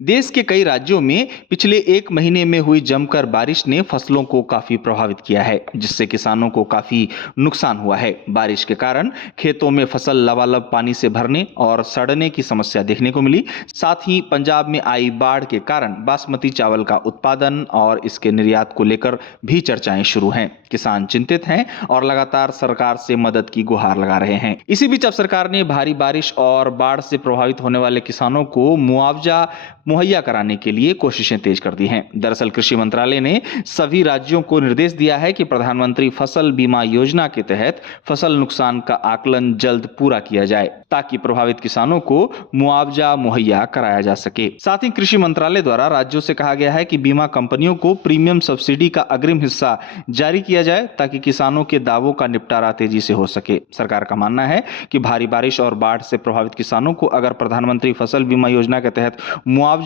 देश के कई राज्यों में पिछले एक महीने में हुई जमकर बारिश ने फसलों को काफी प्रभावित किया है, जिससे किसानों को काफी नुकसान हुआ है। बारिश के कारण खेतों में फसल लबालब पानी से भरने और सड़ने की समस्या देखने को मिली। साथ ही पंजाब में आई बाढ़ के कारण बासमती चावल का उत्पादन और इसके निर्यात को लेकर भी चर्चाएं शुरू हैं। किसान चिंतित हैं और लगातार सरकार से मदद की गुहार लगा रहे हैं। इसी बीच अब सरकार ने भारी बारिश और बाढ़ से प्रभावित होने वाले किसानों को मुआवजा मुहैया कराने के लिए कोशिशें तेज कर दी हैं। दरअसल कृषि मंत्रालय ने सभी राज्यों को निर्देश दिया है कि प्रधानमंत्री फसल बीमा योजना के तहत फसल नुकसान का आकलन जल्द पूरा किया जाए, ताकि प्रभावित किसानों को मुआवजा मुहैया कराया जा सके। साथ ही कृषि मंत्रालय द्वारा राज्यों से कहा गया है कि बीमा कंपनियों को प्रीमियम सब्सिडी का अग्रिम हिस्सा जारी किया जाए, ताकि किसानों के दावों का निपटारा तेजी से हो सके। सरकार का मानना है कि भारी बारिश और बाढ़ से प्रभावित किसानों को अगर प्रधानमंत्री फसल बीमा योजना के तहत मुआवजा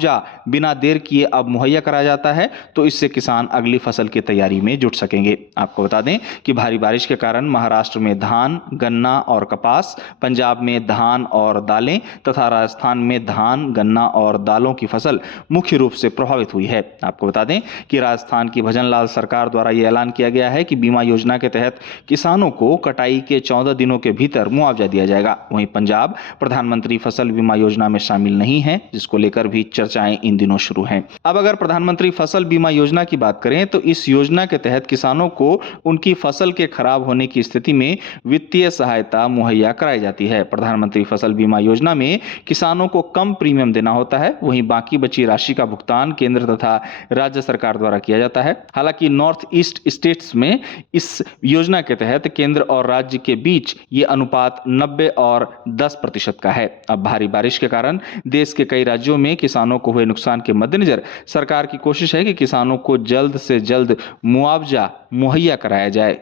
बिना देर किए अब मुहैया कराया जाता है, तो इससे किसान अगली फसल की तैयारी में जुट सकेंगे। आपको बता दें कि भारी बारिश के कारण महाराष्ट्र में धान, गन्ना और कपास, पंजाब में धान और दालें तथा राजस्थान में धान, गन्ना और दालों की फसल मुख्य रूप से प्रभावित हुई है। आपको बता दें कि राजस्थान की भजनलाल सरकार द्वारा यह ऐलान किया गया है कि बीमा योजना के तहत किसानों को कटाई के 14 दिनों के भीतर मुआवजा दिया जाएगा। वहीं पंजाब प्रधानमंत्री फसल बीमा योजना में शामिल नहीं है, जिसको लेकर भी चर्चाएं इन दिनों शुरू हैं। अब अगर प्रधानमंत्री फसल बीमा योजना की बात करें तो इस योजना के तहत किसानों को उनकी फसल के खराब होने की स्थिति में वित्तीय सहायता मुहैया कराई जाती है। प्रधानमंत्री फसल बीमा योजना में किसानों को कम प्रीमियम देना होता है, वहीं बाकी बची राशि का भुगतान केंद्र तथा राज्य सरकार द्वारा किया जाता है। हालांकि नॉर्थ ईस्ट स्टेट्स में इस योजना के तहत केंद्र और राज्य के बीच ये अनुपात 90 और 10% का है। अब भारी बारिश के कारण देश के कई राज्यों में किसानों को हुए नुकसान के मद्देनजर सरकार की कोशिश है कि किसानों को जल्द से जल्द मुआवजा मुहैया कराया जाए।